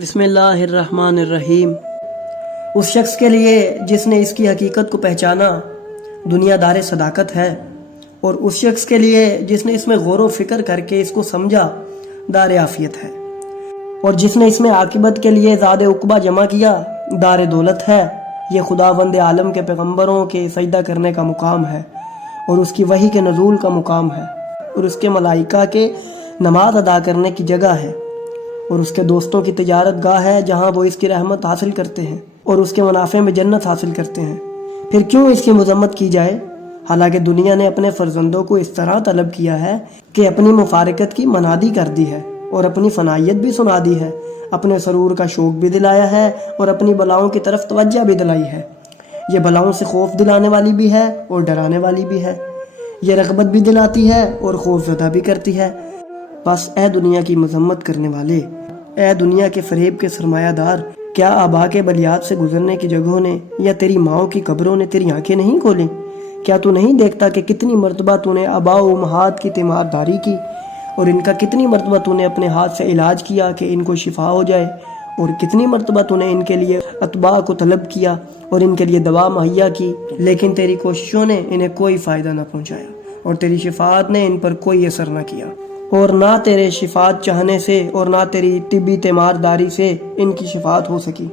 بسم اللہ الرحمن الرحیم۔ اس شخص کے لیے جس نے اس کی حقیقت کو پہچانا دنیا دار صداقت ہے، اور اس شخص کے لیے جس نے اس میں غور و فکر کر کے اس کو سمجھا دار عافیت ہے، اور جس نے اس میں عاقبت کے لیے زاد عقبہ جمع کیا دار دولت ہے۔ یہ خداوند عالم کے پیغمبروں کے سجدہ کرنے کا مقام ہے، اور اس کی وحی کے نزول کا مقام ہے، اور اس کے ملائکہ کے نماز ادا کرنے کی جگہ ہے، اور اس کے دوستوں کی تجارت گاہ ہے جہاں وہ اس کی رحمت حاصل کرتے ہیں اور اس کے منافع میں جنت حاصل کرتے ہیں۔ پھر کیوں اس کی مذمت کی جائے؟ حالانکہ دنیا نے اپنے فرزندوں کو اس طرح طلب کیا ہے کہ اپنی مفارقت کی منادی کر دی ہے، اور اپنی فنائیت بھی سنا دی ہے، اپنے سرور کا شوق بھی دلایا ہے، اور اپنی بلاؤں کی طرف توجہ بھی دلائی ہے۔ یہ بلاؤں سے خوف دلانے والی بھی ہے اور ڈرانے والی بھی ہے، یہ رغبت بھی دلاتی ہے اور خوف زدہ بھی کرتی ہے۔ بس اے دنیا کی مذمت کرنے والے، اے دنیا کے فریب کے سرمایہ دار، کیا آبا کے بلیات سے گزرنے کی جگہوں نے یا تیری ماؤں کی قبروں نے تیری آنکھیں نہیں کھولیں؟ کیا تو نہیں دیکھتا کہ کتنی مرتبہ تو نے آبا و امہات کی تیمارداری کی، اور ان کا کتنی مرتبہ تو نے اپنے ہاتھ سے علاج کیا کہ ان کو شفا ہو جائے، اور کتنی مرتبہ تو نے ان کے لیے اتباع کو طلب کیا اور ان کے لیے دوا مہیا کی، لیکن تیری کوششوں نے انہیں کوئی فائدہ نہ پہنچایا، اور تیری شفاعت نے ان پر کوئی اثر نہ کیا، اور نہ تیرے شفاعت چاہنے سے اور نہ تیری طبی تیمارداری سے ان کی شفاعت ہو سکی۔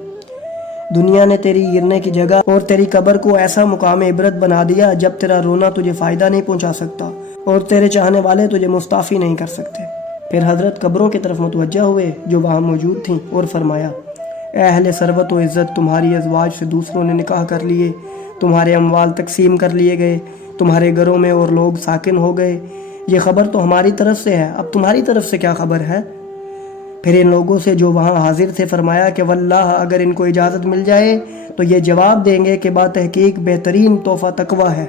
دنیا نے تیری گرنے کی جگہ اور تیری قبر کو ایسا مقام عبرت بنا دیا جب تیرا رونا تجھے فائدہ نہیں پہنچا سکتا اور تیرے چاہنے والے تجھے مستعفی نہیں کر سکتے۔ پھر حضرت قبروں کی طرف متوجہ ہوئے جو وہاں موجود تھیں، اور فرمایا، اے اہل ثروت و عزت، تمہاری ازواج سے دوسروں نے نکاح کر لیے، تمہارے اموال تقسیم کر لیے گئے، تمہارے گھروں میں اور لوگ ساکن ہو گئے۔ یہ خبر تو ہماری طرف سے ہے، اب تمہاری طرف سے کیا خبر ہے؟ پھر ان لوگوں سے جو وہاں حاضر تھے فرمایا کہ واللہ اگر ان کو اجازت مل جائے تو یہ جواب دیں گے کہ بات تحقیق بہترین تحفہ تقویٰ ہے،